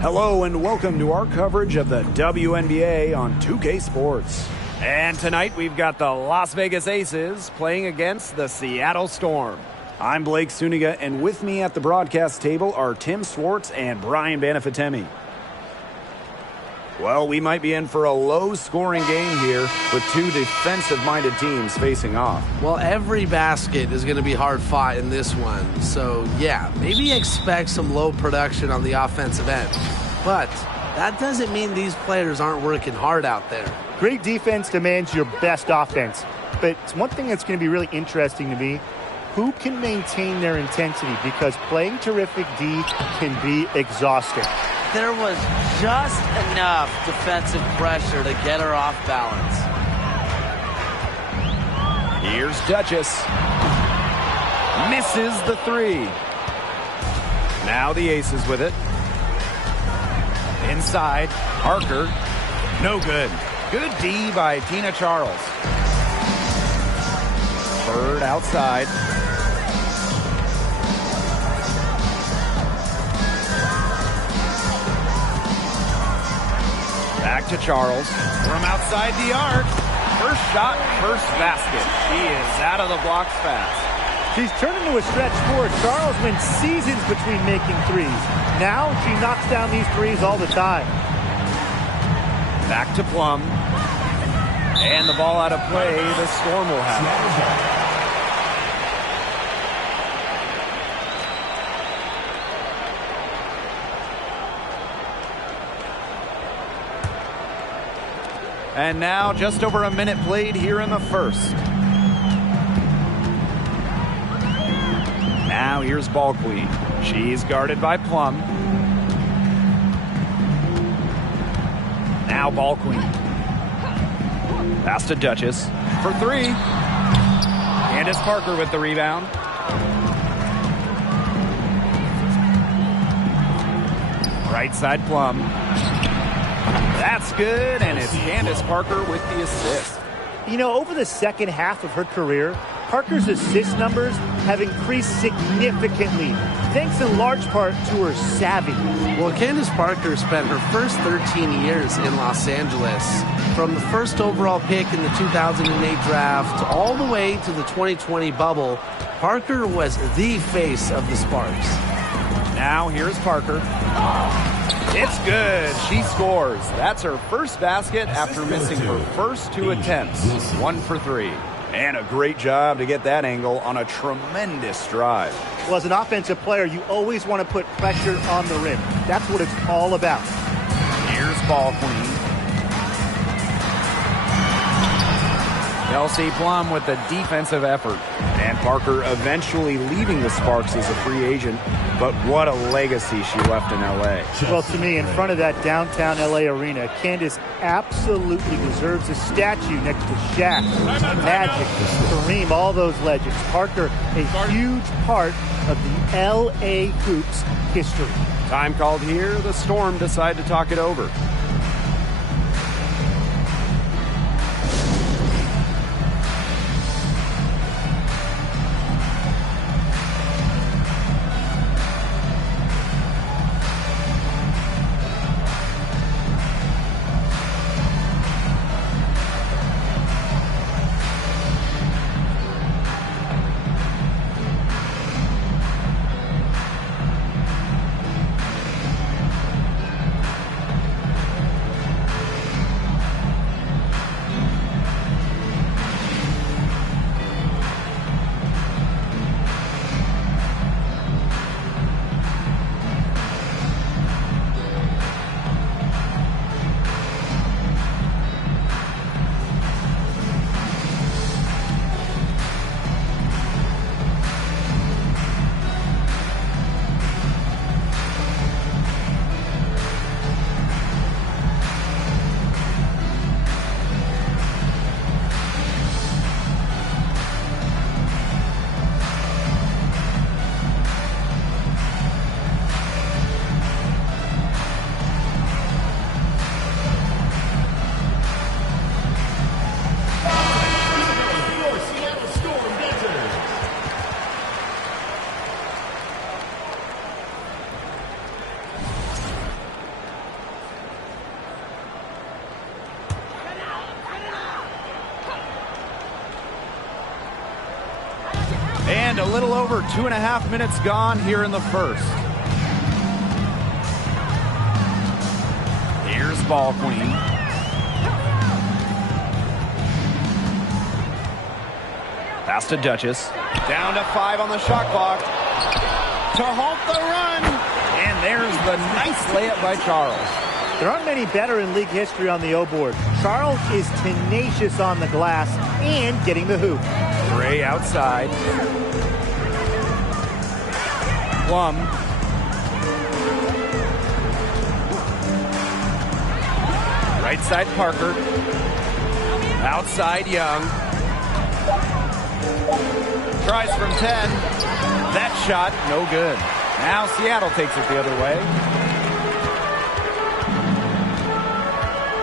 Hello and welcome to our coverage of the WNBA on 2K Sports. And tonight we've got the Las Vegas Aces playing against the Seattle Storm. I'm Blake Suniga, and with me at the broadcast table are Tim Swartz and Brian Banafitemi. Well, we might be in for a low-scoring game here with two defensive-minded teams facing off. Well, every basket is going to be hard-fought in this one. So, yeah, maybe expect some low production on the offensive end. But that doesn't mean these players aren't working hard out there. Great defense demands your best offense. But it's one thing that's going to be really interesting to me, who can maintain their intensity? Because playing terrific D can be exhausting. There was just enough defensive pressure to get her off balance. Here's Duchess. Misses the three. Now the Aces with it. Inside, Parker. No good. Good D by Tina Charles. Bird outside. Back to Charles. From outside the arc. First shot, first basket. She is out of the blocks fast. She's turned into a stretch four. Charles went seasons between making threes. Now she knocks down these threes all the time. Back to Plum. And the ball out of play. The Storm will have it. And now just over a minute played here in the first. Now here's Ball Queen. She's guarded by Plum. Now Ball Queen. Pass to Duchess for three. Candace Parker with the rebound. Right side Plum. That's good, and it's Candace Parker with the assist. You know, over the second half of her career, Parker's assist numbers have increased significantly, thanks in large part to her savvy. Well, Candace Parker spent her first 13 years in Los Angeles. From the first overall pick in the 2008 draft all the way to the 2020 bubble, Parker was the face of the Sparks. Now here's Parker. It's good. She scores. That's her first basket after missing her first two attempts. 1 for 3. And a great job to get that angle on a tremendous drive. Well, as an offensive player, you always want to put pressure on the rim. That's what it's all about. Here's Ball Queen. Kelsey Plum with the defensive effort. And Parker eventually leaving the Sparks as a free agent. But what a legacy she left in L.A. Well, to me, in front of that downtown L.A. arena, Candace absolutely deserves a statue next to Shaq, Magic, Kareem, all those legends. Parker, a huge part of the L.A. Hoops history. Time called here. The Storm decide to talk it over. a little over 2.5 minutes gone here in the first. Here's ball queen. Pass to Duchess. Down to 5 on the shot clock. To halt the run. And there's the nice layup by Charles. There aren't many better in league history on the O board. Charles is tenacious on the glass and getting the hoop. Gray outside. Plum. Right side Parker. Outside Young. Tries from 10. That shot, no good. Now Seattle takes it the other way.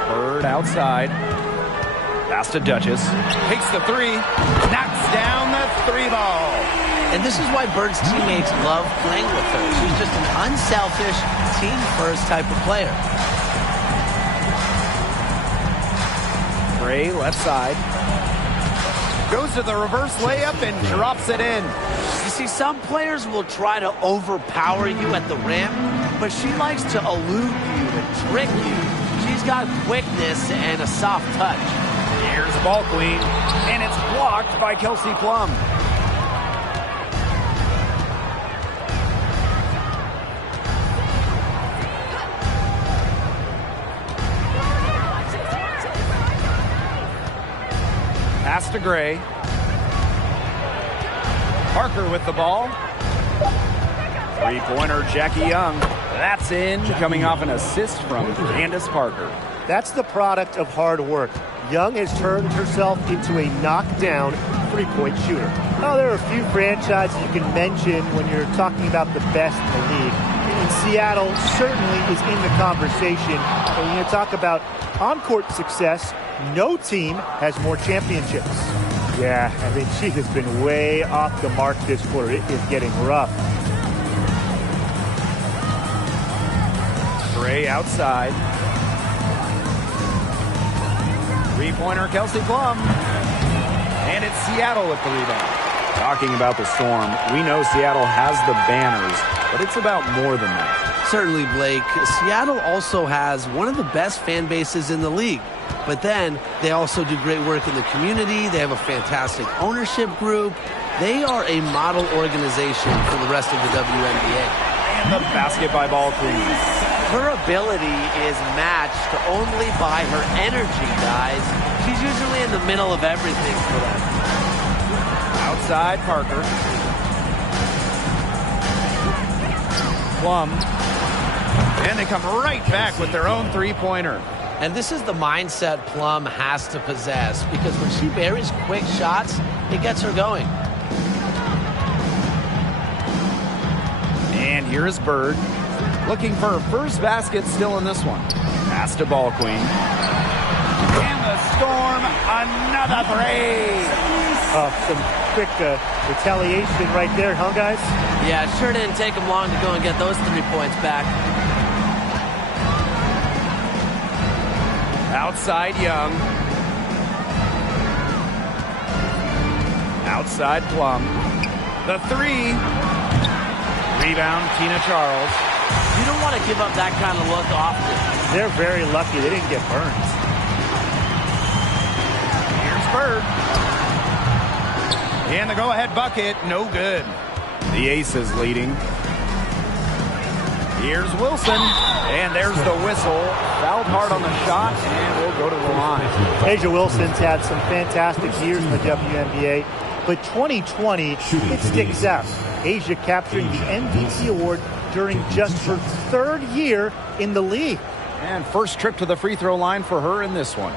Bird outside. Pass to Duchess. Takes the 3. Knocks down the 3 ball. And this is why Bird's teammates love playing with her. She's just an unselfish, team-first type of player. Gray left side. Goes to the reverse layup and drops it in. You see, some players will try to overpower you at the rim, but she likes to elude you and trick you. She's got quickness and a soft touch. Here's ball queen, and it's blocked by Kelsey Plum. Pass to Gray. Parker with the ball. Three-pointer, Jackie Young. That's in, coming off an assist from Candace Parker. That's the product of hard work. Young has turned herself into a knockdown three-point shooter. Oh, there are a few franchises you can mention when you're talking about the best in the league. And Seattle certainly is in the conversation. But when you talk about on-court success, no team has more championships. Yeah, I mean, she has been way off the mark this quarter. It is getting rough. Gray outside. Three-pointer, Kelsey Plum. And it's Seattle with the rebound. Talking about the Storm, we know Seattle has the banners, but it's about more than that. Certainly, Blake. Seattle also has one of the best fan bases in the league. But then they also do great work in the community. They have a fantastic ownership group. They are a model organization for the rest of the WNBA. And the basket by ball queen. Her ability is matched only by her energy, guys. She's usually in the middle of everything for them. Outside Parker. Plum. And they come right back with their own three-pointer. And this is the mindset Plum has to possess, because when she buries quick shots, it gets her going. And here is Bird, looking for her first basket still in this one. Pass to ball queen. And the Storm, another three. Some quick retaliation right there, huh, guys? Yeah, it sure didn't take them long to go and get those 3 points back. Outside Young. Outside Plum. The 3. Rebound, Tina Charles. You don't want to give up that kind of look often. They're very lucky they didn't get burned. Here's Bird. And the go-ahead bucket, no good. The Aces leading. Here's Wilson. And there's the whistle. Fouled hard on the shot, and we'll go to the line. A'ja Wilson's had some fantastic years in the WNBA, but 2020, it sticks out. A'ja capturing the MVP award during just her 3rd year in the league. And first trip to the free throw line for her in this one.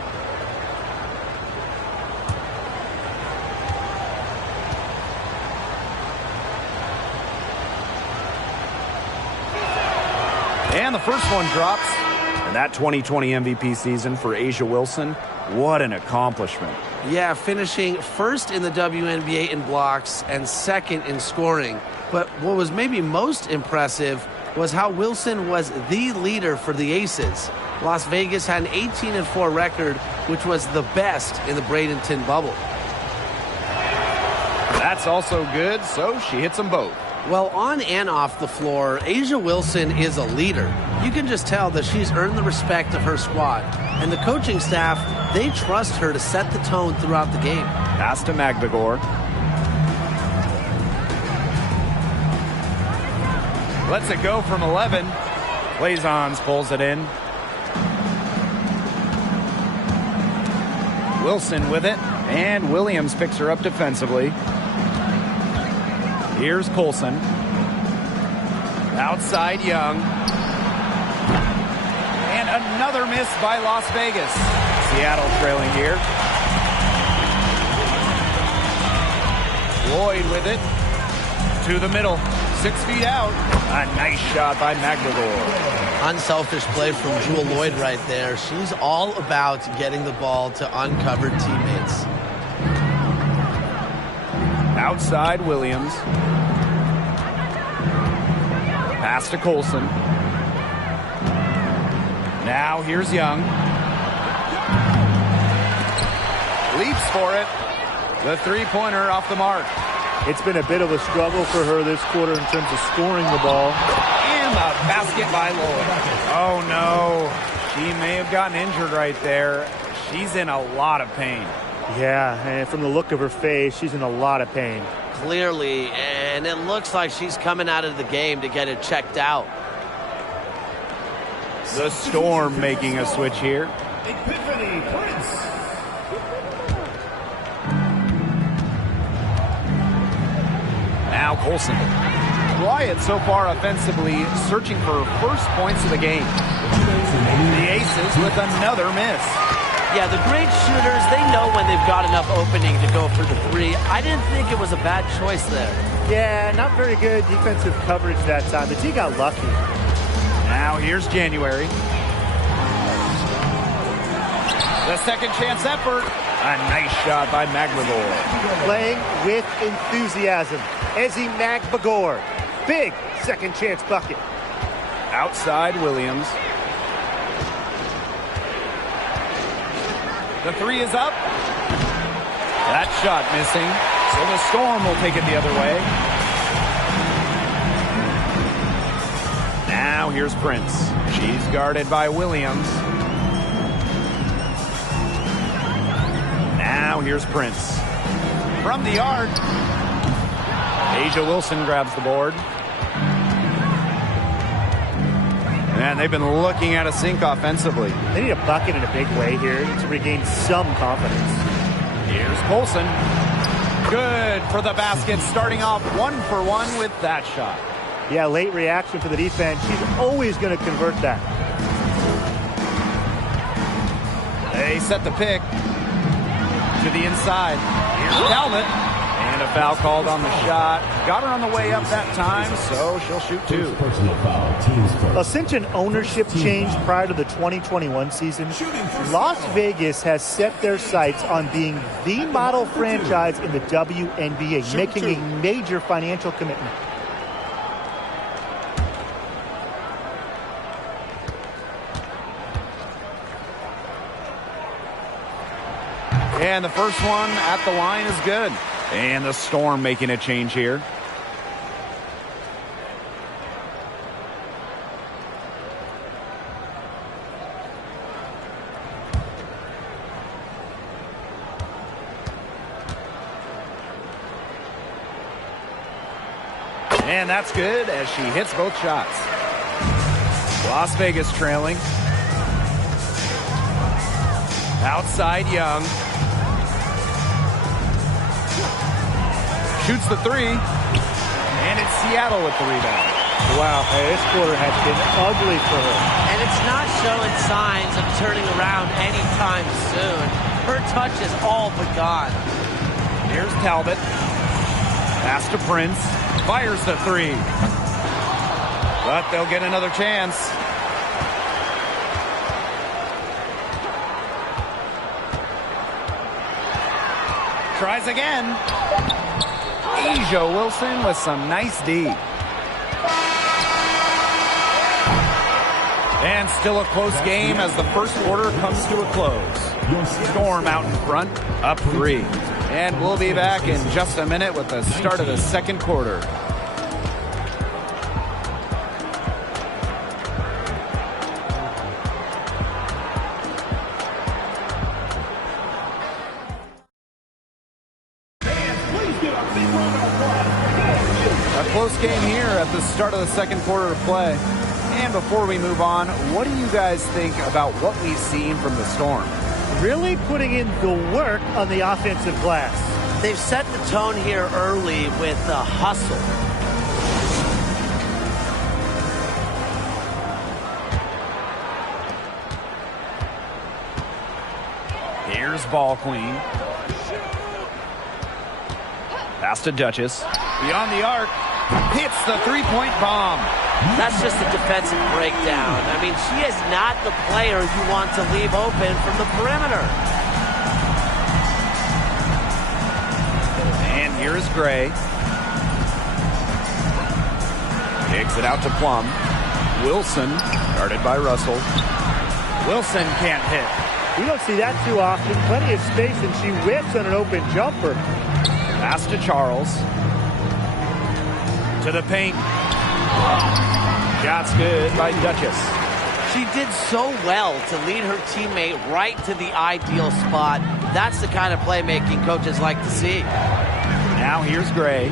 And the first one drops. And that 2020 MVP season for A'ja Wilson, what an accomplishment. Yeah, finishing first in the WNBA in blocks and second in scoring. But what was maybe most impressive was how Wilson was the leader for the Aces. Las Vegas had an 18-4 record, which was the best in the Bradenton bubble. That's also good, so she hits them both. Well, on and off the floor, A'ja Wilson is a leader. You can just tell that she's earned the respect of her squad. And the coaching staff, they trust her to set the tone throughout the game. Pass to Magbagor. Lets it go from 11. Blazons pulls it in. Wilson with it, and Williams picks her up defensively. Here's Colson. Outside Young. And another miss by Las Vegas. Seattle trailing here. Lloyd with it. To the middle. 6 feet out. A nice shot by Magbagor. Unselfish play from Jewel Lloyd right there. She's all about getting the ball to uncovered teammates. Outside Williams. Pass to Colson. Now here's Young. Leaps for it. The three-pointer off the mark. It's been a bit of a struggle for her this quarter in terms of scoring the ball. And a basket by Lloyd. Oh, no. She may have gotten injured right there. She's in a lot of pain. Yeah, and from the look of her face, she's in a lot of pain. Clearly, and it looks like she's coming out of the game to get it checked out. The Storm making a switch here. Now Colson. Quiet so far offensively, searching for first points of the game. The Aces with another miss. Yeah, the great shooters, they know when they've got enough opening to go for the three. I didn't think it was a bad choice there. Yeah, not very good defensive coverage that time. The team got lucky. Now here's January. The second chance effort. A nice shot by Magbagor. Playing with enthusiasm. Ezi Magbagor. Big second chance bucket. Outside Williams. The three is up. That shot missing. So the Storm will take it the other way. Now here's Prince. She's guarded by Williams. Now here's Prince. From the arc. A'ja Wilson grabs the board. Man, they've been looking at a sink offensively. They need a bucket in a big way here to regain some confidence. Here's Colson. Good for the basket, starting off 1-for-1 with that shot. Yeah, late reaction for the defense. She's always going to convert that. They set the pick to the inside. Here's Talbot. And a foul called on the shot. Got her on the way up that time, so she'll shoot two. Since an ownership change prior to the 2021 season, Las Vegas has set their sights on being the model franchise in the WNBA, making a major financial commitment. And the first one at the line is good. And the Storm making a change here. And that's good as she hits both shots. Las Vegas trailing. Outside Young. Shoots the three. And it's Seattle with the rebound. Wow, this quarter has been ugly for her. And it's not showing signs of turning around anytime soon. Her touch is all but gone. Here's Talbot. Pass to Prince. Fires the three. But they'll get another chance. Tries again. A'ja Wilson with some nice D. And still a close game as the first quarter comes to a close. Storm out in front, up 3. And we'll be back in just a minute with the start of the second quarter. A close game here at the start of the second quarter of play. And before we move on, what do you guys think about what we've seen from the Storm? Really putting in the work on the offensive glass. They've set the tone here early with the hustle. Here's ball queen. Pass to Duchess. Beyond the arc. Hits the three-point bomb. That's just a defensive breakdown. I mean, she is not the player you want to leave open from the perimeter. And here's Gray. Kicks it out to Plum. Wilson, guarded by Russell. Wilson can't hit. We don't see that too often. Plenty of space, and she whiffs on an open jumper. Pass to Charles. To the paint. Shot's good by Duchess. She did so well to lead her teammate right to the ideal spot. That's the kind of playmaking coaches like to see. Now here's Gray.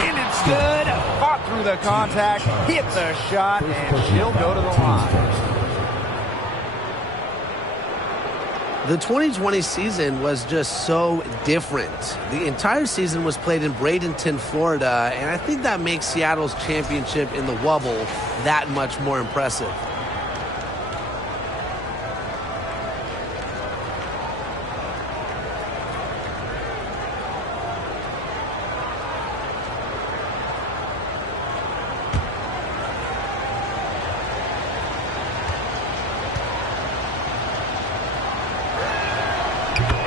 And it's good. Fought through the contact, hit the shot, and she'll go to the line. The 2020 season was just so different. The entire season was played in Bradenton, Florida, and I think that makes Seattle's championship in the Wubble that much more impressive.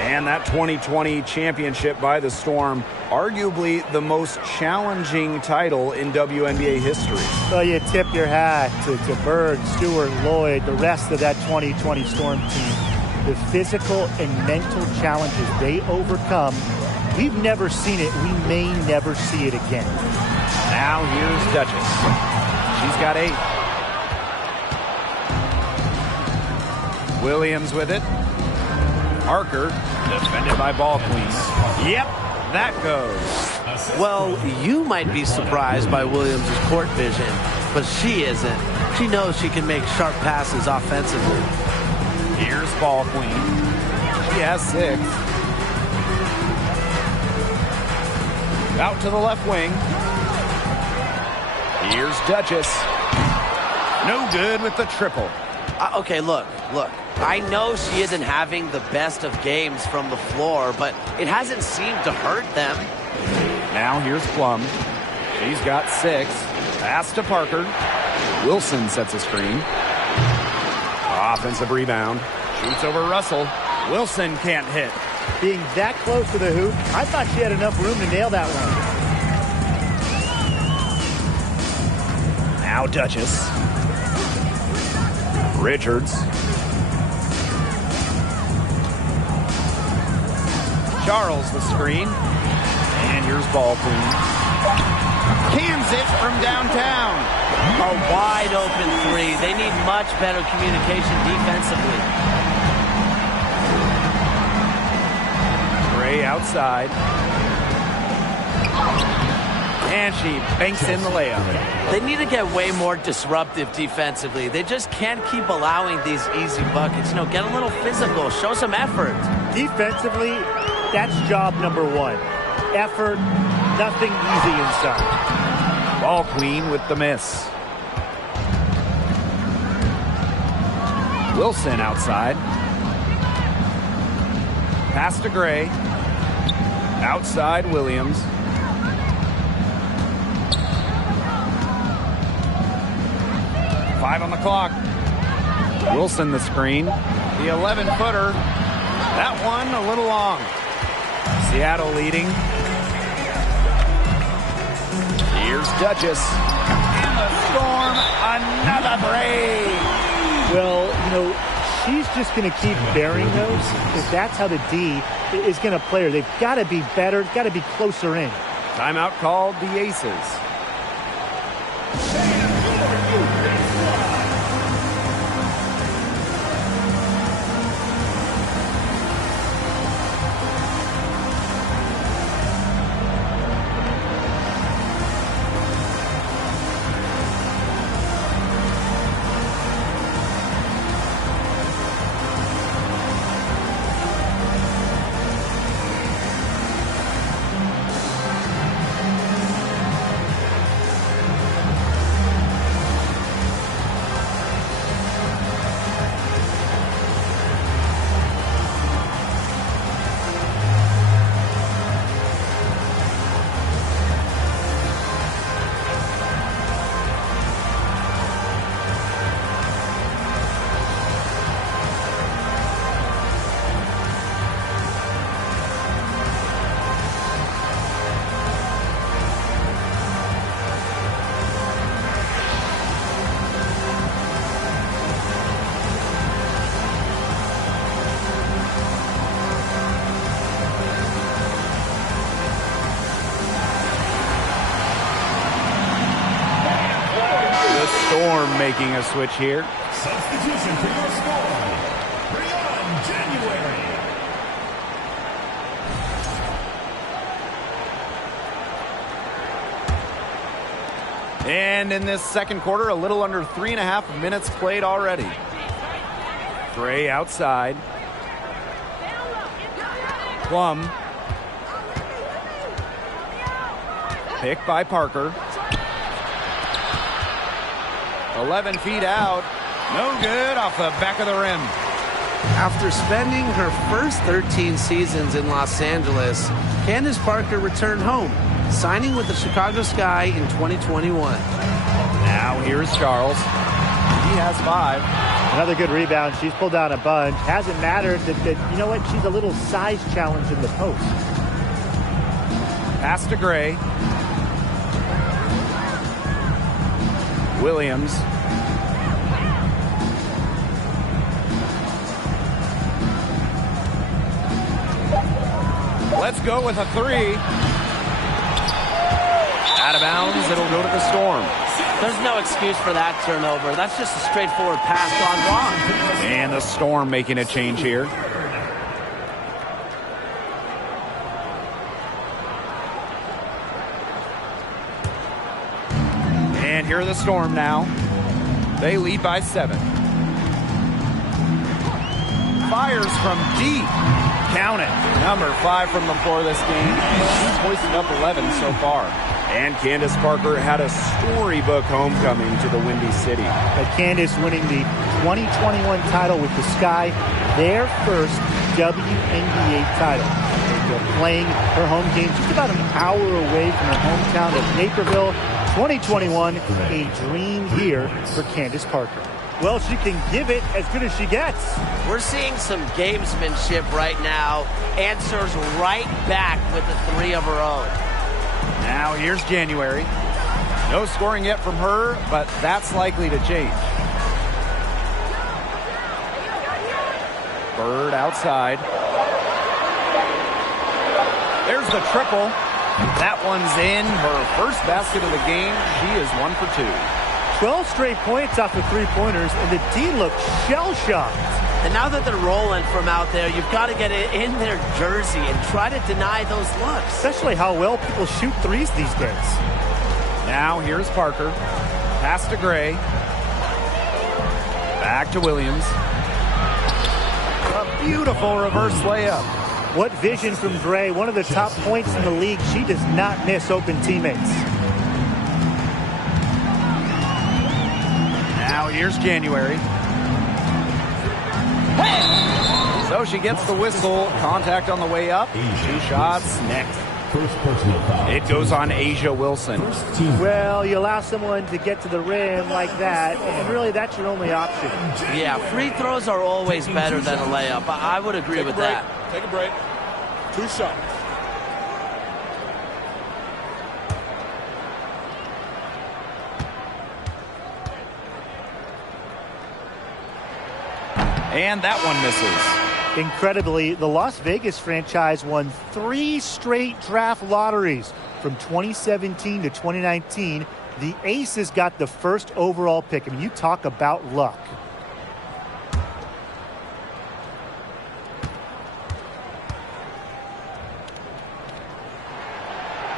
And that 2020 championship by the Storm, arguably the most challenging title in WNBA history. Well, you tip your hat to Bird, Stewart, Lloyd, the rest of that 2020 Storm team. The physical and mental challenges they overcome, we've never seen it. We may never see it again. Now here's Duchess. She's got 8. Williams with it. Parker, defended by ball queen. Yep, that goes. Well, you might be surprised by Williams' court vision, but she isn't. She knows she can make sharp passes offensively. Here's ball queen. She has 6. Out to the left wing. Here's Duchess. No good with the triple. Okay, look. I know she isn't having the best of games from the floor, but it hasn't seemed to hurt them. Now here's Plum. She's got 6. Pass to Parker. Wilson sets a screen. Offensive rebound. Shoots over Russell. Wilson can't hit. Being that close to the hoop, I thought she had enough room to nail that one. Now Duchess. Richards. Charles the screen. And here's ball queen. Cans it from downtown. A wide open 3. They need much better communication defensively. Gray outside. And she banks in the layup. They need to get way more disruptive defensively. They just can't keep allowing these easy buckets. You know, get a little physical. Show some effort. Defensively, that's job number 1. Effort, nothing easy inside. Ball queen with the miss. Wilson outside. Pass to Gray. Outside Williams. Five on the clock. Wilson the screen. The 11-footer. That one a little long. Seattle leading. Here's Duchess. And the Storm, another break. Well, she's just going to keep bearing those, if that's how the D is going to play her. They've got to be better, got to be closer in. Timeout called the Aces. Storm making a switch here. Substitution for your Storm, Brian January. And in this second quarter, a little under 3.5 minutes played already. Gray outside. Plum. Picked by Parker. 11 feet out. No good off the back of the rim. After spending her first 13 seasons in Los Angeles, Candace Parker returned home, signing with the Chicago Sky in 2021. Now here's Charles. He has 5. Another good rebound. She's pulled down a bunch. Hasn't mattered that you know what? She's a little size challenge in the post. Pass to Gray. Williams. Let's go with a 3. Out of bounds. It'll go to the Storm. There's no excuse for that turnover. That's just a straightforward pass gone wrong. And the Storm making a change here. And here are the Storm now. They lead by 7. Fires from deep. Count it. Number 5 from the floor this game. She's hoisted up 11 so far. And Candace Parker had a storybook homecoming to the Windy City. But Candace winning the 2021 title with the Sky, their first WNBA title. They're playing her home game just about an hour away from her hometown of Naperville. 2021, a dream here for Candace Parker. Well, she can give it as good as she gets. We're seeing some gamesmanship right now. Answers right back with the 3 of her own. Now here's January. No scoring yet from her, but that's likely to change. Bird outside. There's the triple. That one's in. Her first basket of the game. She is 1 for 2. 12 straight points off the three-pointers, and the D looked shell-shocked. And now that they're rolling from out there, you've got to get it in their jersey and try to deny those looks. Especially how well people shoot threes these days. Now here's Parker. Pass to Gray. Back to Williams. A beautiful reverse layup. What vision from Gray, one of the top points in the league. She does not miss open teammates. Now here's January. So she gets the whistle. Contact on the way up. 2 shots next. First personal foul. It goes on Asia Wilson. Well, you allow someone to get to the rim like that, and really that's your only option. Yeah, free throws are always better than a layup. I would agree with that. Take a break. 2 shots. And that one misses. Incredibly, the Las Vegas franchise won 3 straight draft lotteries from 2017 to 2019. The Aces got the first overall pick. I mean, you talk about luck.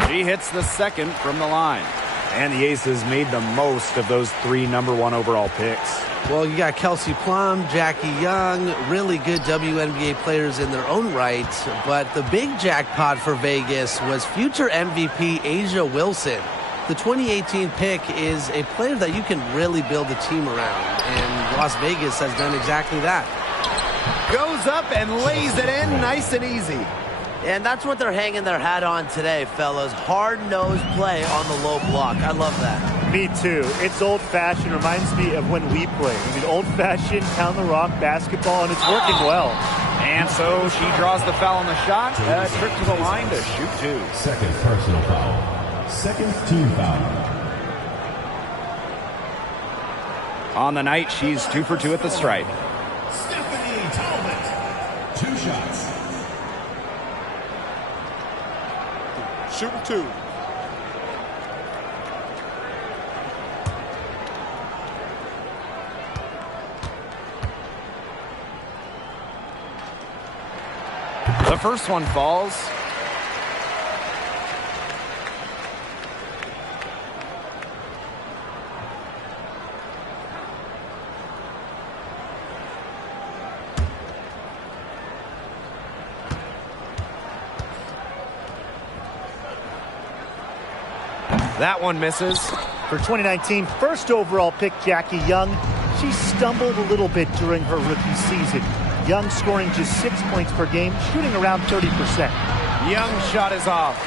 She hits the second from the line. And the Aces made the most of those 3 number 1 overall picks. Well, you got Kelsey Plum, Jackie Young, really good WNBA players in their own right. But the big jackpot for Vegas was future MVP Asia Wilson. The 2018 pick is a player that you can really build a team around. And Las Vegas has done exactly that. Goes up and lays it in nice and easy. And that's what they're hanging their hat on today, fellas. Hard-nosed play on the low block. I love that. Me too. It's old-fashioned. Reminds me of when we played. I mean, old-fashioned, pound-the-rock basketball, and it's working well. And so she draws the foul on the shot. A trip to the line to shoot 2. Second personal foul. Second team foul. On the night, she's 2 for 2 at the stripe. Stephanie Talbot. 2 shots. Shooting 2. The first one falls. That one misses. For 2019 first overall pick, Jackie Young. She stumbled a little bit during her rookie season. Young scoring just 6 points per game, shooting around 30%. Young's shot is off.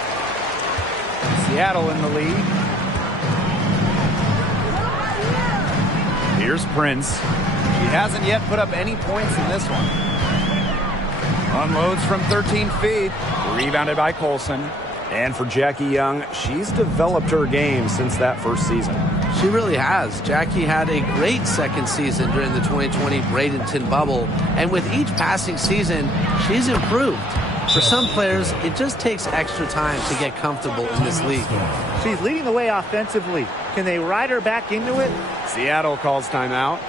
Seattle in the lead. Here's Prince. She hasn't yet put up any points in this one. Unloads from 13 feet. Rebounded by Colson. And for Jackie Young, she's developed her game since that first season. She really has. Jackie had a great second season during the 2020 Bradenton bubble. And with each passing season, she's improved. For some players, it just takes extra time to get comfortable in this league. She's leading the way offensively. Can they ride her back into it? Seattle calls timeout.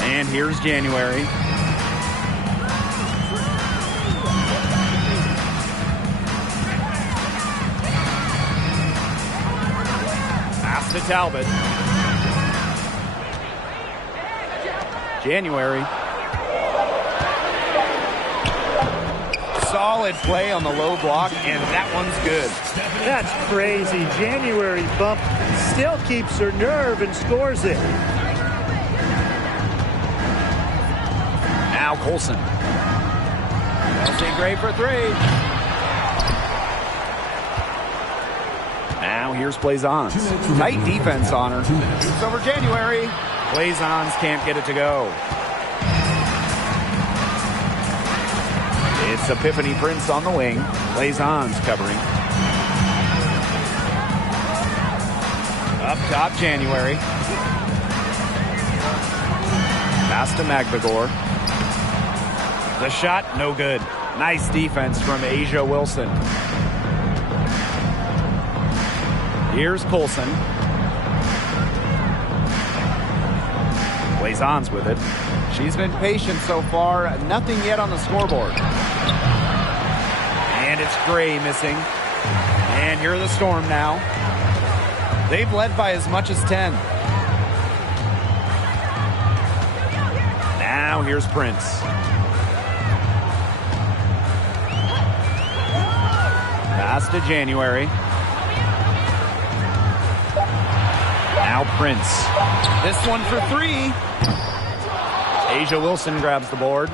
And here's January. Pass to Talbot. January. Solid play on the low block, and that one's good. That's crazy. January bump still keeps her nerve and scores it. Now Colson. That's great for 3. Now here's Blazons. Tight defense on her. Shoots over January. Blazons can't get it to go. It's Epiphany Prince on the wing. Blazons covering. Up top, January. Pass to Magbagor. The shot, no good. Nice defense from Asia Wilson. Here's Colson. Blazons with it. She's been patient so far. Nothing yet on the scoreboard. And it's Gray missing. And here are the Storm now. They've led by as much as 10. Now here's Prince. Pass to January. Now Prince. This one for 3. Asia Wilson grabs the board.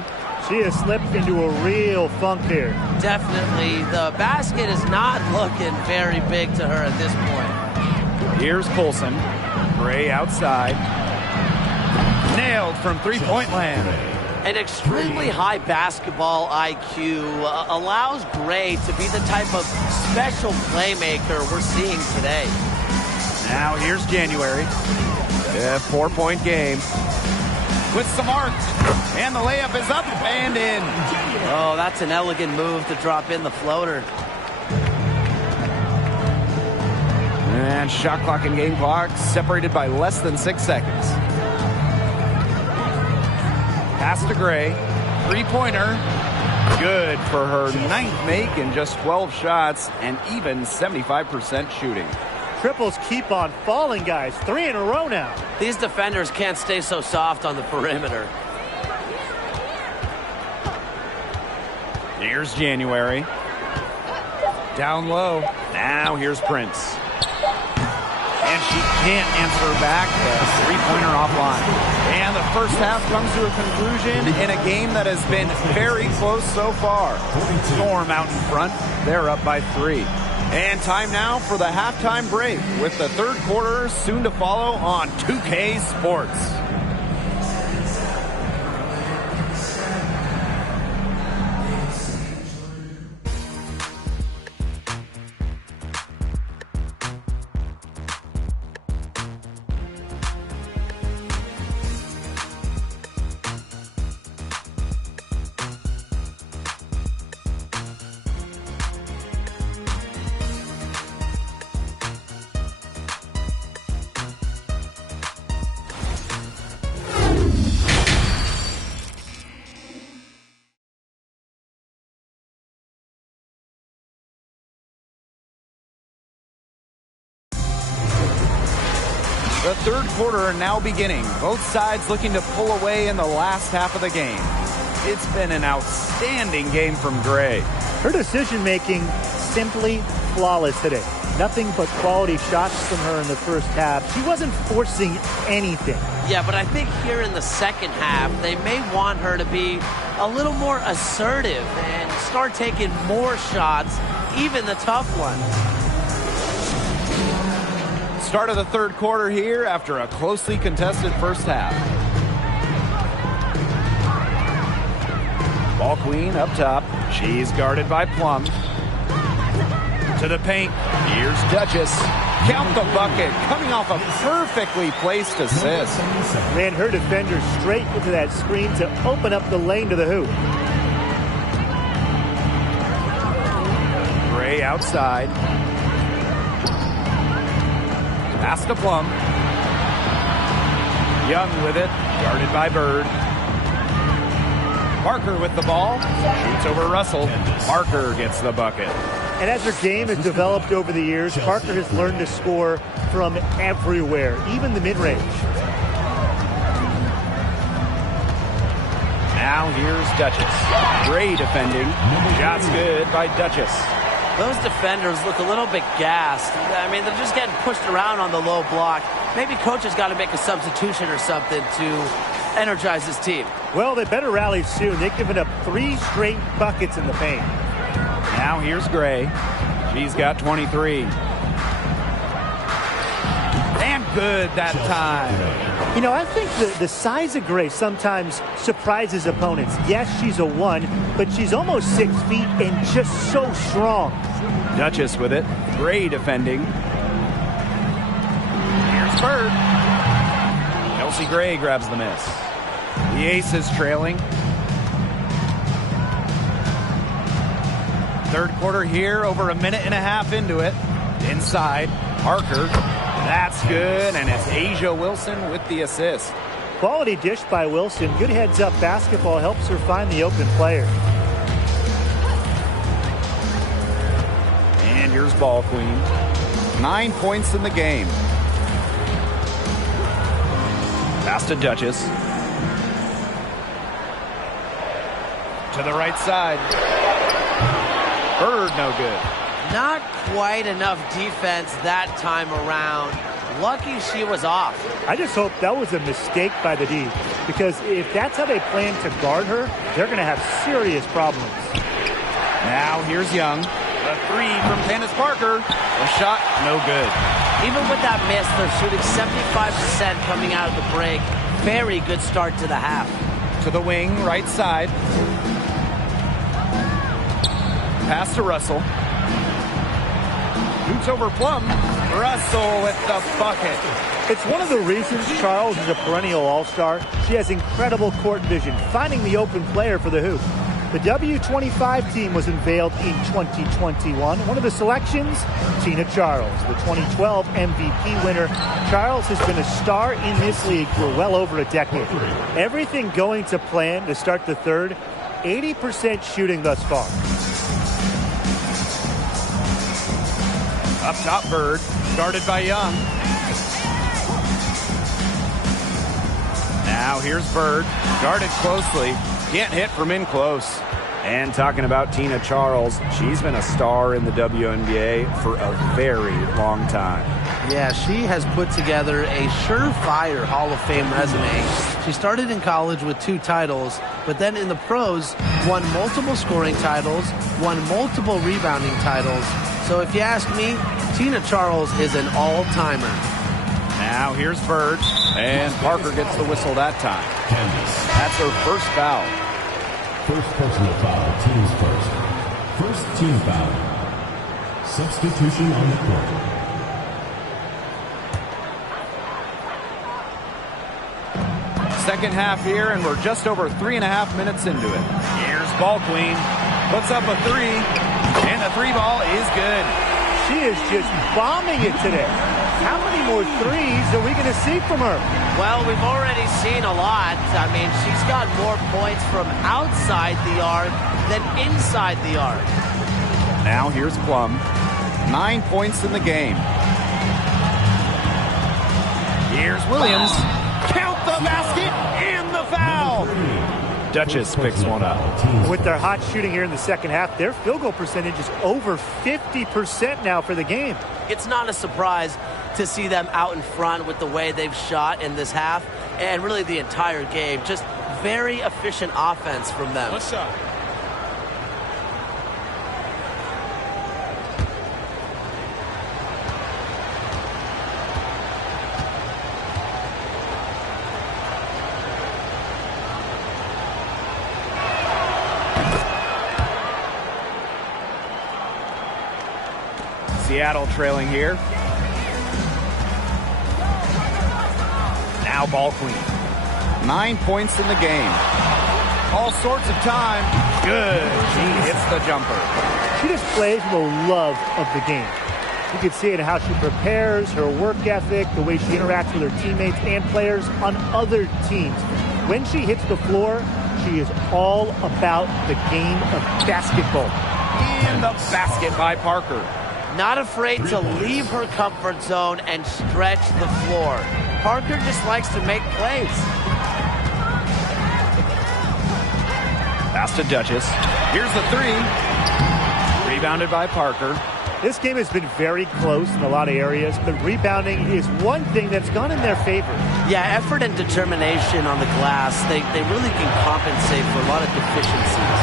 She has slipped into a real funk here. Definitely. The basket is not looking very big to her at this point. Here's Colson. Gray outside. Nailed from three-point land. An extremely high basketball IQ allows Gray to be the type of special playmaker we're seeing today. Now here's January. 4-point game. With some art. And the layup is up and in. Oh, that's an elegant move to drop in the floater. And shot clock and game clock separated by less than 6 seconds. Pass to Gray. 3-pointer. Good for her 9th make in just 12 shots and even 75% shooting. Triples keep on falling, guys. 3 in a row now. These defenders can't stay so soft on the perimeter. Here's January. Down low. Now here's Prince. And she can't answer back. The 3-pointer offline. And the first half comes to a conclusion in a game that has been very close so far. Storm out in front. They're up by 3. And time now for the halftime break with the third quarter soon to follow on 2K Sports. The third quarter now beginning. Both sides looking to pull away in the last half of the game. It's been an outstanding game from Gray. Her decision-making simply flawless today. Nothing but quality shots from her in the first half. She wasn't forcing anything. Yeah, but I think here in the second half, they may want her to be a little more assertive and start taking more shots, even the tough ones. Start of the third quarter here after a closely contested first half. Ball queen up top. She's guarded by Plum. To the paint. Here's Duchess. Count the bucket. Coming off a perfectly placed assist. Ran her defender straight into that screen to open up the lane to the hoop. Gray outside. Pass to Plum. Young with it. Guarded by Bird. Parker with the ball. Shoots over Russell. Parker gets the bucket. And as her game has developed over the years, Parker has learned to score from everywhere, even the mid-range. Now here's Duchess. Gray defending. Shots good by Duchess. Those defenders look a little bit gassed. I mean, they're just getting pushed around on the low block. Maybe coach has got to make a substitution or something to energize his team. Well, they better rally soon. They've given up 3 straight buckets in the paint. Now here's Gray. She's got 23. good that time. You know, I think the size of Grace sometimes surprises opponents. Yes, she's a 1, but she's almost 6 feet and just so strong. Duchess with it. Gray defending. Here's Bird. Kelsey Gray grabs the miss. The Aces trailing. Third quarter here, over a minute and a half into it. Inside, Parker. That's good, and it's Asia Wilson with the assist. Quality dish by Wilson. Good heads-up basketball helps her find the open player. And here's Ball Queen. 9 points in the game. Pass to Duchess. To the right side. Bird, no good. Not quite enough defense that time around. Lucky she was off. I just hope that was a mistake by the D, because if that's how they plan to guard her, they're going to have serious problems. Now here's Young. A 3 from Candace Parker. A shot, no good. Even with that miss, they're shooting 75% coming out of the break. Very good start to the half. To the wing, right side. Pass to Russell. Shoots over Plum. Russell with the bucket. It's one of the reasons Charles is a perennial all-star. She has incredible court vision, finding the open player for the hoop. The W25 team was unveiled in 2021. One of the selections, Tina Charles, the 2012 MVP winner. Charles has been a star in this league for well over a decade. Everything going to plan to start the third. 80% shooting thus far. Up top, Bird. Guarded by Young. Now here's Bird. Guarded closely. Can't hit from in close. And talking about Tina Charles, she's been a star in the WNBA for a very long time. Yeah, she has put together a surefire Hall of Fame resume. She started in college with 2 titles, but then in the pros, won multiple scoring titles, won multiple rebounding titles. So if you ask me, Tina Charles is an all-timer. Now here's Bird, and Parker gets the whistle that time. That's her first foul. First personal foul, team's first. First team foul. Substitution on the court. Second half here, and we're just over 3.5 minutes into it. Here's Ball Queen. Puts up a 3, and the 3 ball is good. She is just bombing it today. How many more threes are we going to see from her? Well, we've already seen a lot. I mean, she's got more points from outside the arc than inside the arc. Now here's Plum. 9 points in the game. Here's Williams. Count the basket and the foul. Duchess picks one up. With their hot shooting here in the second half, their field goal percentage is over 50% now for the game. It's not a surprise to see them out in front with the way they've shot in this half and really the entire game. Just very efficient offense from them. One shot. Seattle trailing here. Now Ball Queen. 9 points in the game. All sorts of time. Good. She hits the jumper. She just plays with a love of the game. You can see it in how she prepares, her work ethic, the way she interacts with her teammates and players on other teams. When she hits the floor, she is all about the game of basketball. And the basket by Parker. Not afraid to leave her comfort zone and stretch the floor. Parker just likes to make plays. Pass to Duchess. Here's the 3. Rebounded by Parker. This game has been very close in a lot of areas, but rebounding is one thing that's gone in their favor. Yeah, effort and determination on the glass, they really can compensate for a lot of deficiencies.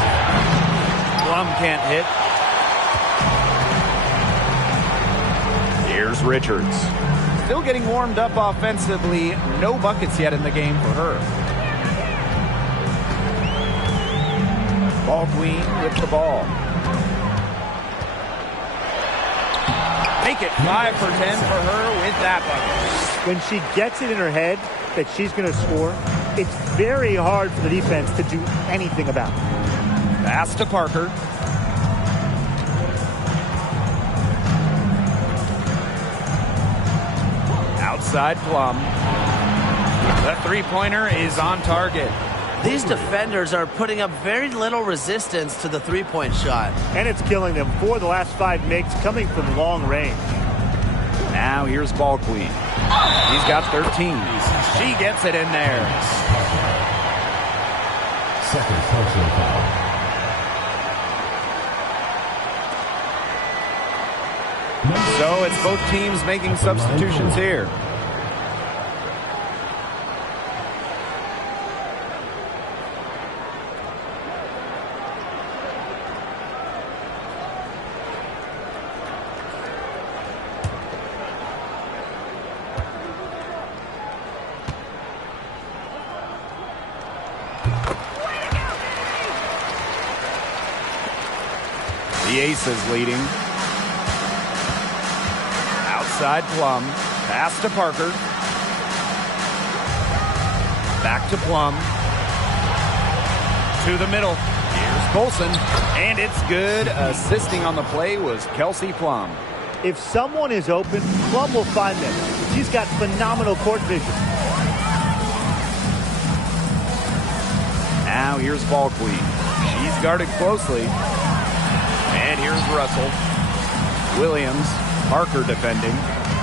Plum can't hit. Here's Richards. Still getting warmed up offensively. No buckets yet in the game for her. Ball queen with the ball. Make it 5 for 10 for her with that bucket. When she gets it in her head that she's going to score, it's very hard for the defense to do anything about it. Pass to Parker. Outside Plum. The three-pointer is on target. These defenders are putting up very little resistance to the three-point shot. And it's killing them. 4 of the last 5 makes coming from long range. Now here's Ball Queen. He's got 13. She gets it in there. Second personal foul. So it's both teams making substitutions here. The Aces leading. Outside Plum. Pass to Parker. Back to Plum. To the middle. Here's Colson. And it's good. Assisting on the play was Kelsey Plum. If someone is open, Plum will find them. She's got phenomenal court vision. Now here's Ball Queen. She's guarded closely. And here's Russell. Williams. Parker defending.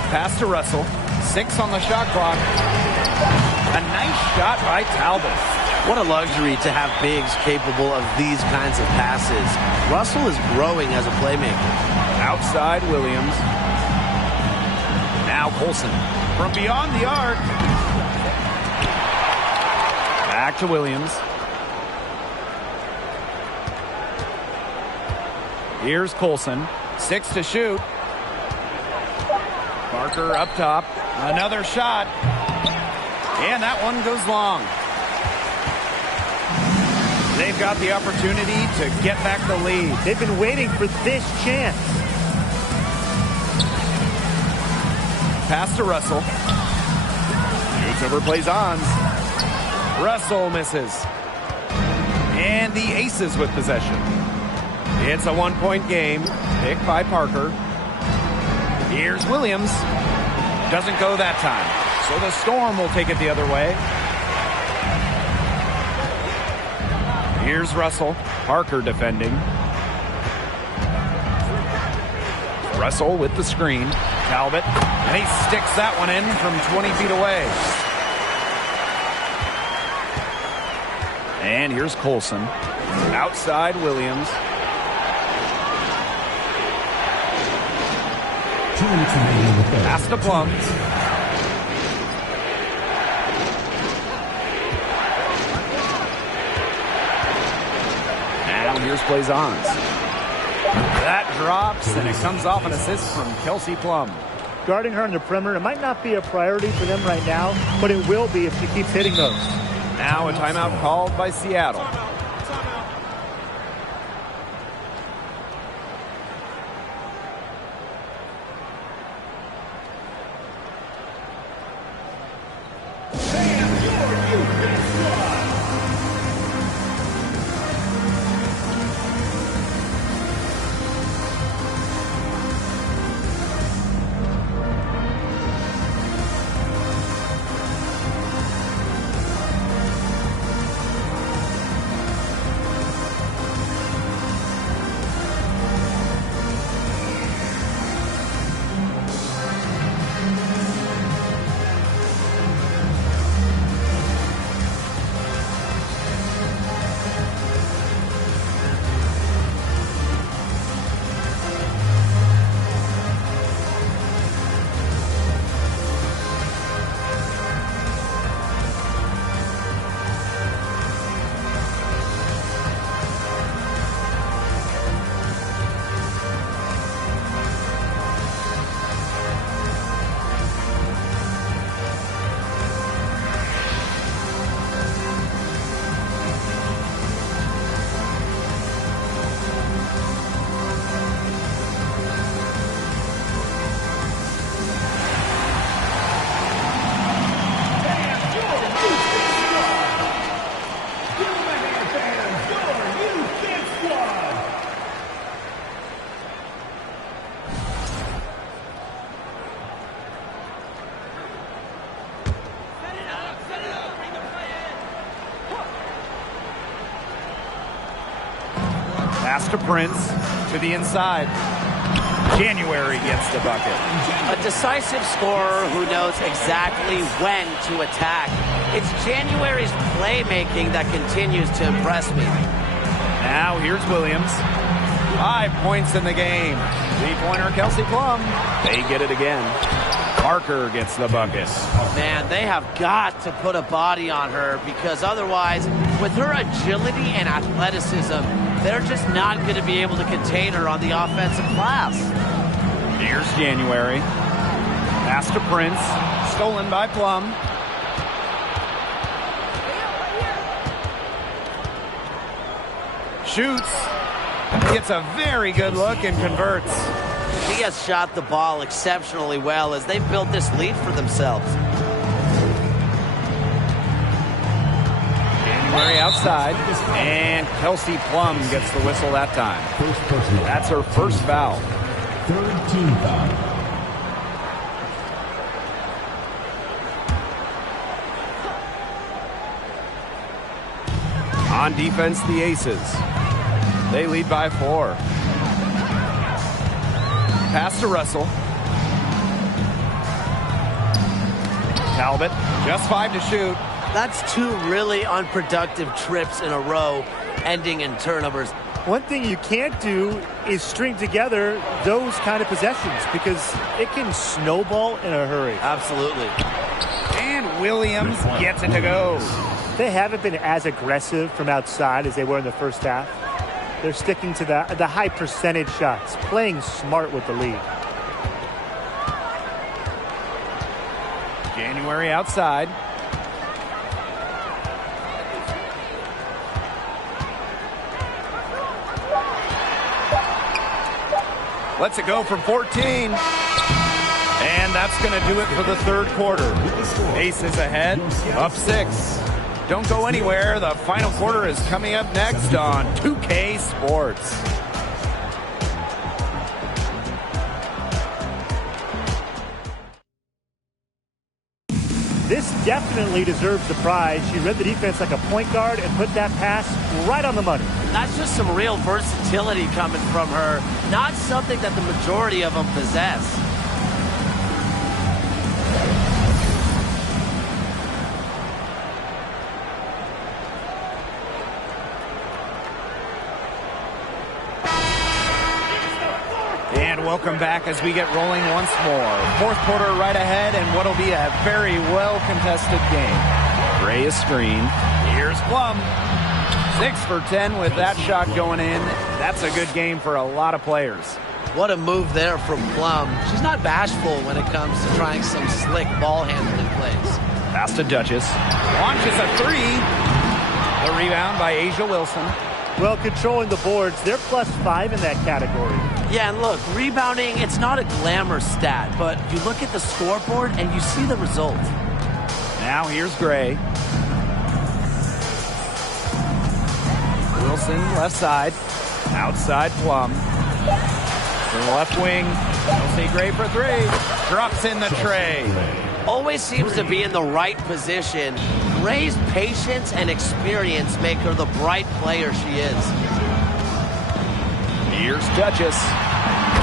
Pass to Russell. 6 on the shot clock. A nice shot by Talbot. What a luxury to have bigs capable of these kinds of passes. Russell is growing as a playmaker. Outside Williams. Now Colson. From beyond the arc. Back to Williams. Here's Colson. 6 to shoot. Parker up top. Another shot. And that one goes long. They've got the opportunity to get back the lead. They've been waiting for this chance. Pass to Russell. Shoots over, plays on. Russell misses. And the Aces with possession. It's a 1-point game. Picked by Parker. Here's Williams. Doesn't go that time. So the Storm will take it the other way. Here's Russell. Parker defending. Russell with the screen. Talbot. And he sticks that one in from 20 feet away. And here's Colson. Outside Williams. Pass to Plum. Now here's Plaisance. That drops, and it comes off an assist from Kelsey Plum. Guarding her on the perimeter, it might not be a priority for them right now, but it will be if she keeps hitting those. Now a timeout called by Seattle. Pass to Prince. To the inside. January gets the bucket. A decisive scorer who knows exactly when to attack. It's January's playmaking that continues to impress me. Now here's Williams. 5 points in the game. 3-pointer Kelsey Plum. They get it again. Parker gets the bucket. Man, they have got to put a body on her because otherwise, with her agility and athleticism, they're just not going to be able to contain her on the offensive glass. Here's January. Pass to Prince. Stolen by Plum. Shoots. Gets a very good look and converts. He has shot the ball exceptionally well as they built this lead for themselves. January outside, and Kelsey Plum gets the whistle that time. That's her first foul. Third team foul. On defense, the Aces. They lead by 4. Pass to Russell. Talbot, just 5 to shoot. That's 2 really unproductive trips in a row, ending in turnovers. One thing you can't do is string together those kind of possessions because it can snowball in a hurry. Absolutely. And Williams gets it to go. They haven't been as aggressive from outside as they were in the first half. They're sticking to the high percentage shots, playing smart with the lead. January outside. Lets it go from 14. And that's going to do it for the third quarter. Aces ahead, up 6. Don't go anywhere. The final quarter is coming up next on 2K Sports. This definitely deserves the prize. She read the defense like a point guard and put that pass right on the money. That's just some real versatility coming from her. Not something that the majority of them possess. And welcome back as we get rolling once more. Fourth quarter right ahead, and what'll be a very well-contested game. Gray is screen. Here's Plum. 6 for 10 with that shot going in. That's a good game for a lot of players. What a move there from Plum. She's not bashful when it comes to trying some slick ball handling plays. Pass to Duchess. Launches a 3. The rebound by Asia Wilson. Well, controlling the boards, they're +5 in that category. Yeah, and look, rebounding, it's not a glamour stat, but you look at the scoreboard and you see the result. Now here's Gray. Wilson, left side. Outside Plum. From the left wing. Kelsey Gray for 3. Drops in the tray. Always seems to be in the right position. Gray's patience and experience make her the bright player she is. Here's Duchess.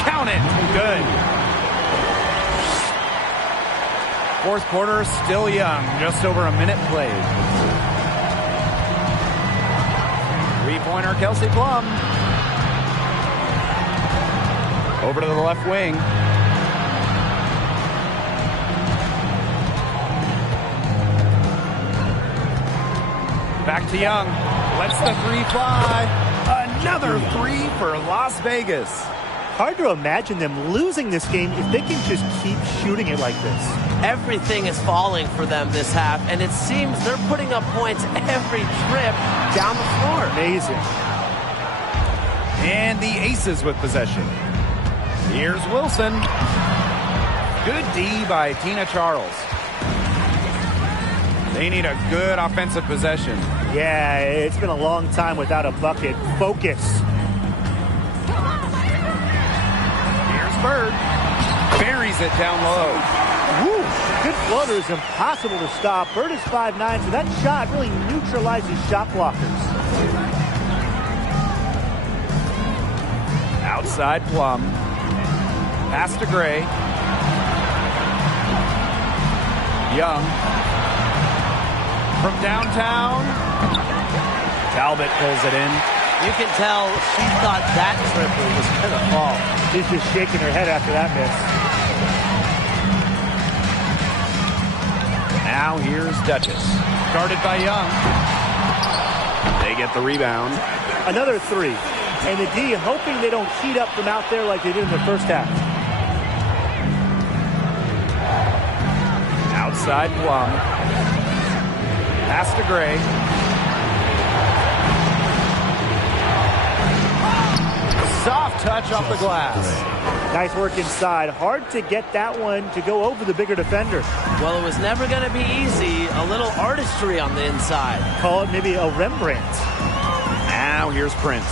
Count it. Good. Fourth quarter still young. Just over a minute played. 3-pointer Kelsey Plum. Over to the left wing. Back to Young. Lets the 3 fly. Another 3 for Las Vegas. Hard to imagine them losing this game if they can just keep shooting it like this. Everything is falling for them this half, and it seems they're putting up points every trip down the floor. Amazing. And the Aces with possession. Here's Wilson. Good D by Tina Charles. They need a good offensive possession. Yeah, it's been a long time without a bucket. Focus. Here's Bird. Buries it down low. Woo! Good floater is impossible to stop. Bird is 5'9", so that shot really neutralizes shot blockers. Outside Plum. Pass to Gray. Young. From downtown. Talbot pulls it in. You can tell she thought that triple was going to fall. She's just shaking her head after that miss. Now here's Duchess. Guarded by Young. They get the rebound. Another three. And the D hoping they don't heat up from out there like they did in the first half. Outside Plum. Pass to Gray. Soft touch off the glass. Nice work inside. Hard to get that one to go over the bigger defender. Well, it was never going to be easy. A little artistry on the inside. Call it maybe a Rembrandt. Now here's Prince.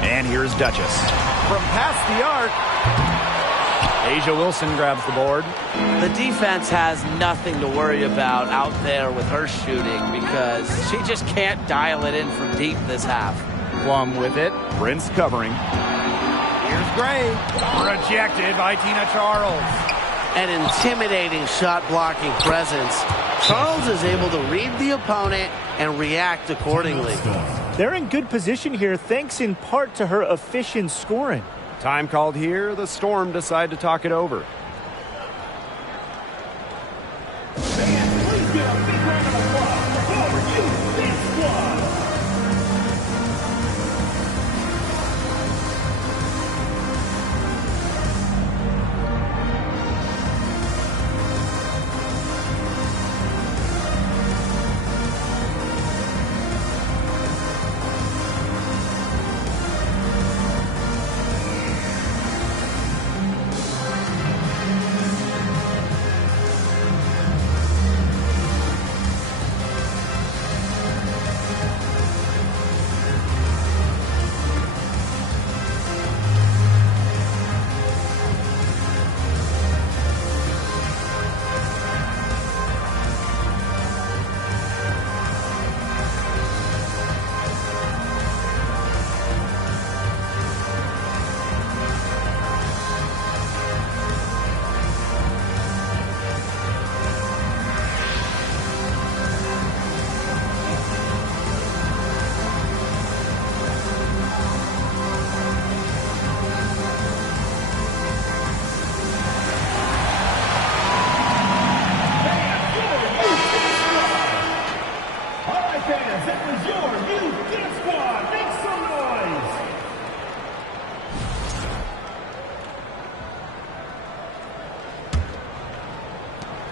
And here's Duchess. From past the arc, Asia Wilson grabs the board. The defense has nothing to worry about out there with her shooting because she just can't dial it in from deep this half. Plum with it. Prince covering. Here's Gray. Rejected by Tina Charles. An intimidating shot-blocking presence. Charles is able to read the opponent and react accordingly. They're in good position here thanks in part to her efficient scoring. Time called here. The Storm decide to talk it over.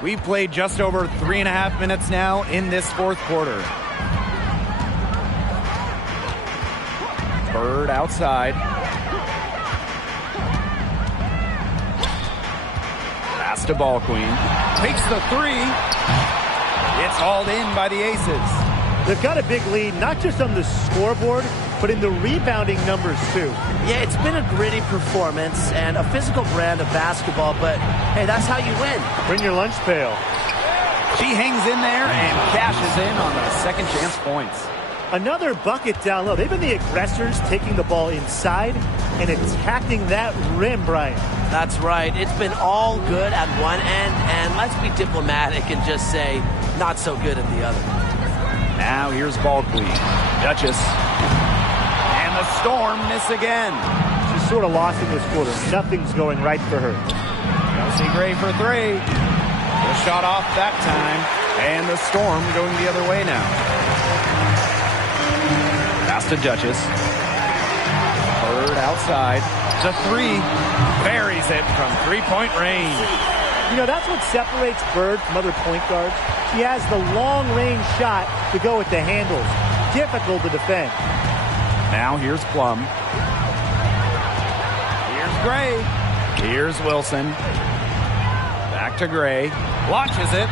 We've played just over 3.5 minutes now in this fourth quarter. Bird outside. Pass to Ball Queen. Takes the three. It's hauled in by the Aces. They've got a big lead, not just on the scoreboard, but in the rebounding numbers too. Yeah, it's been a gritty performance and a physical brand of basketball, but hey, that's how you win. Bring your lunch pail. She hangs in there and cashes in on the second chance points. Another bucket down low. They've been the aggressors, taking the ball inside and attacking that rim, Brian. That's right. It's been all good at one end, and let's be diplomatic and just say not so good at the other. Now here's Ball Queen. Duchess. And the Storm miss again. She's sort of lost in this quarter. Nothing's going right for her. Chelsea Gray for three. The shot off that time. And the Storm going the other way now. Pass to Duchess. Bird outside. The three. Buries it from three-point range. You know, that's what separates Bird from other point guards. She has the long-range shot to go with the handles. Difficult to defend. Now here's Plum. Here's Gray. Here's Wilson. Back to Gray. Launches it.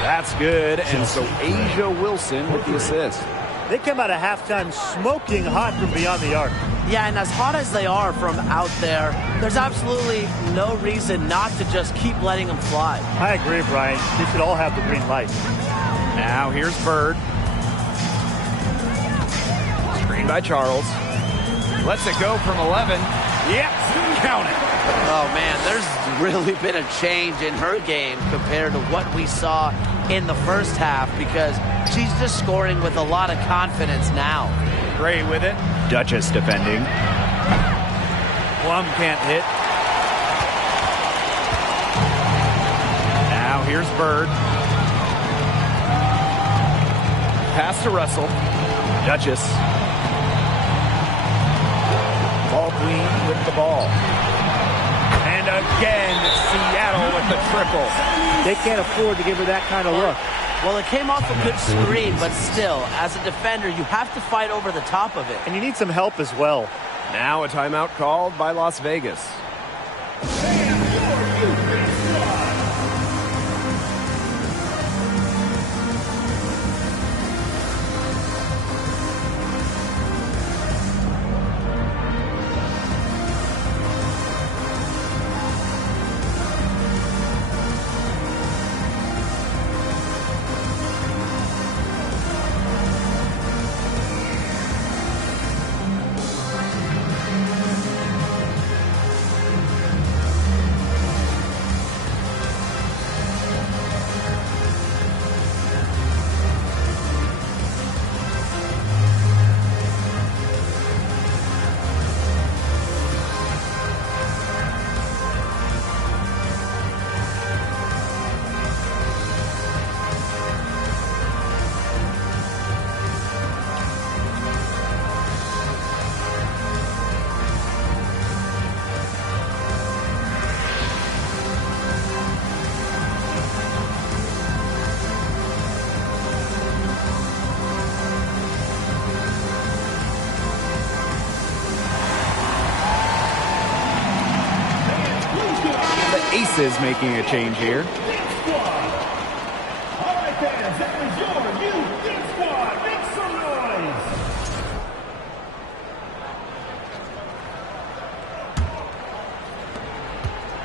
That's good. And so Asia Wilson with the assist. They come out of halftime smoking hot from beyond the arc. Yeah, and as hot as they are from out there, there's absolutely no reason not to just keep letting them fly. I agree, Brian. They should all have the green light. Now here's Bird. Guarding by Charles. Lets it go from 11. Yep, count it. Oh, man, there's really been a change in her game compared to what we saw in the first half because she's just scoring with a lot of confidence now. Gray with it. Duchess defending. Plum can't hit. Now here's Bird. Pass to Russell. Duchess. Ball queen with the ball. And again, Seattle with the triple. They can't afford to give her that kind of look. Well, it came off a good screen, but still, as a defender, you have to fight over the top of it. And you need some help as well. Now a timeout called by Las Vegas. Aces making a change here.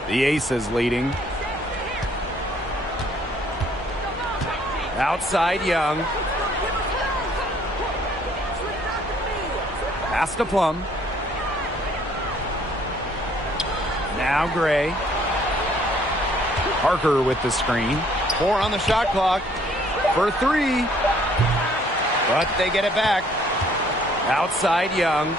The Aces leading. Outside Young. Pass to Plum. Now Gray. Parker with the screen. 4 on the shot clock for 3. But they get it back. Outside Young.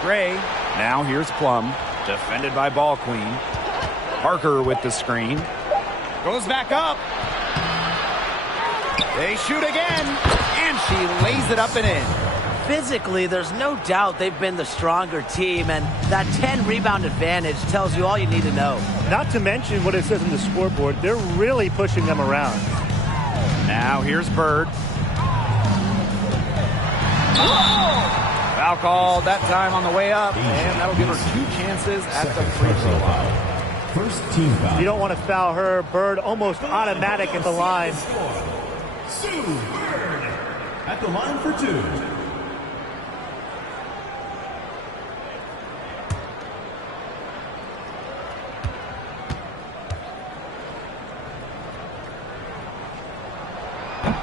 Gray. Now here's Plum. Defended by Ball Queen. Parker with the screen. Goes back up. They shoot again. And she lays it up and in. Physically, there's no doubt they've been the stronger team, and that 10-rebound advantage tells you all you need to know. Not to mention what it says on the scoreboard, they're really pushing them around. Now here's Bird. Foul called that time on the way up, and that'll give her 2 chances at the free throw line. First team foul. You don't want to foul her. Bird almost automatic at the line. Sue Bird at the line for 2.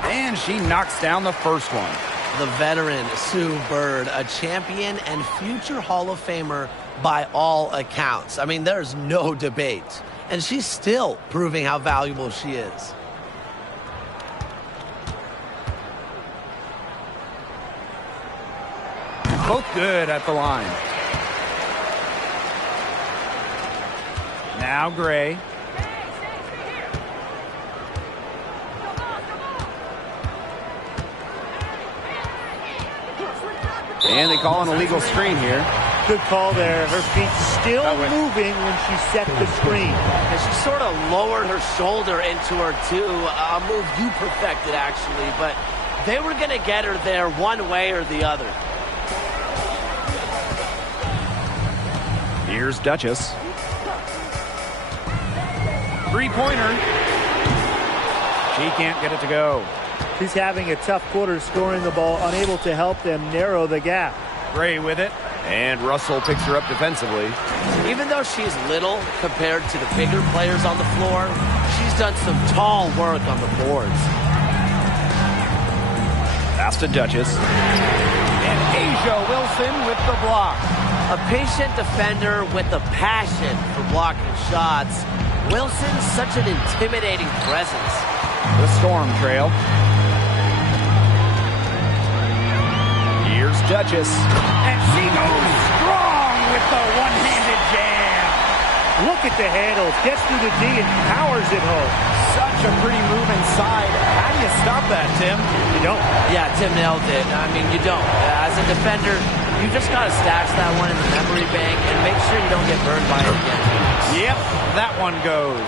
And she knocks down the first one. The veteran, Sue Bird, a champion and future Hall of Famer by all accounts. I mean, there's no debate. And she's still proving how valuable she is. Both good at the line. Now Gray. And they call an illegal screen here. Good call there. Her feet still moving when she set the screen. And she sort of lowered her shoulder into her, too. A move you perfected, actually. But they were going to get her there one way or the other. Here's Duchess. Three-pointer. She can't get it to go. She's having a tough quarter scoring the ball, unable to help them narrow the gap. Gray with it. And Russell picks her up defensively. Even though she's little compared to the bigger players on the floor, she's done some tall work on the boards. Pass to Duchess. And Asia Wilson with the block. A patient defender with a passion for blocking shots. Wilson's such an intimidating presence. The Storm trail. Here's Duchess. And she goes strong with the one-handed jam. Look at the handles. Gets through the D and powers it home. Such a pretty move inside. How do you stop that, Tim? You don't. Yeah, Tim nailed it. I mean, you don't. As a defender, you just got to stash that one in the memory bank and make sure you don't get burned by it again. Yep, that one goes.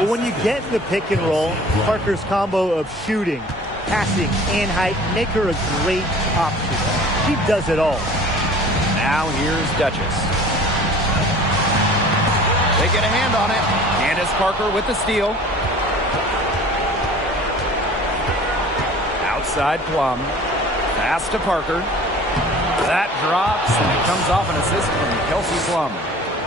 But when you get in the pick and roll, Parker's combo of shooting, passing, and height make her a great option. She does it all. Now here's Duchess. They get a hand on it. Candace Parker with the steal. Outside Plum. Pass to Parker. That drops, and it comes off an assist from Kelsey Plum.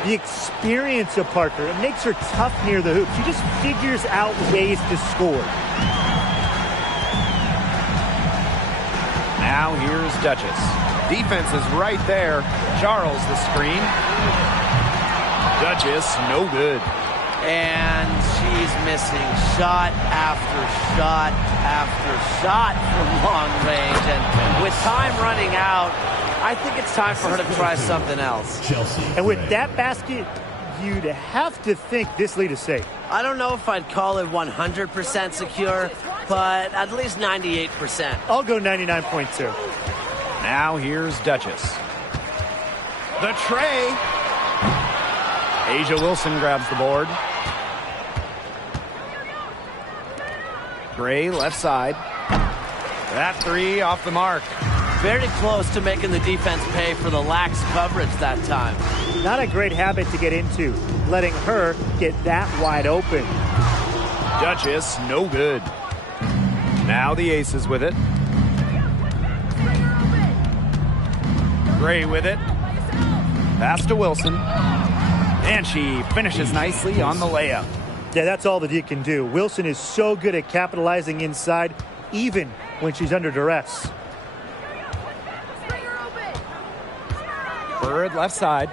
The experience of Parker, it makes her tough near the hoop. She just figures out ways to score. Now here's Duchess. Defense is right there. Charles the screen. Duchess, no good. And she's missing shot after shot after shot from long range. And with time running out, I think it's time for her to try something else. Chelsea. And with that basket, you'd have to think this lead is safe. I don't know if I'd call it 100% secure, but at least 98%. I'll go 99.2. Now here's Duchess. The tray. Asia Wilson grabs the board. Gray left side. That three off the mark. Very close to making the defense pay for the lax coverage that time. Not a great habit to get into, letting her get that wide open. Duchess, no good. Now the Aces with it. Gray with it. Pass to Wilson. And she finishes nicely on the layup. Yeah, that's all that you can do. Wilson is so good at capitalizing inside, even when she's under duress. Bird left side.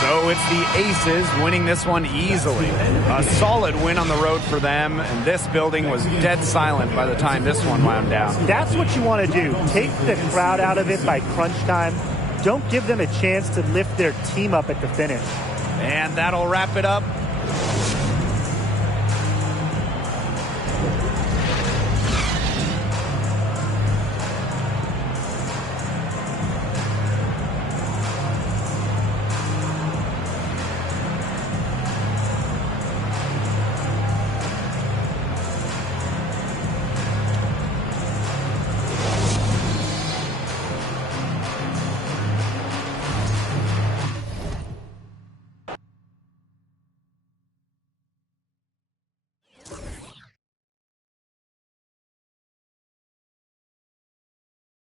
So it's the Aces winning this one easily. A solid win on the road for them, and this building was dead silent by the time this one wound down. That's what you want to do. Take the crowd out of it by crunch time. Don't give them a chance to lift their team up at the finish. And that'll wrap it up.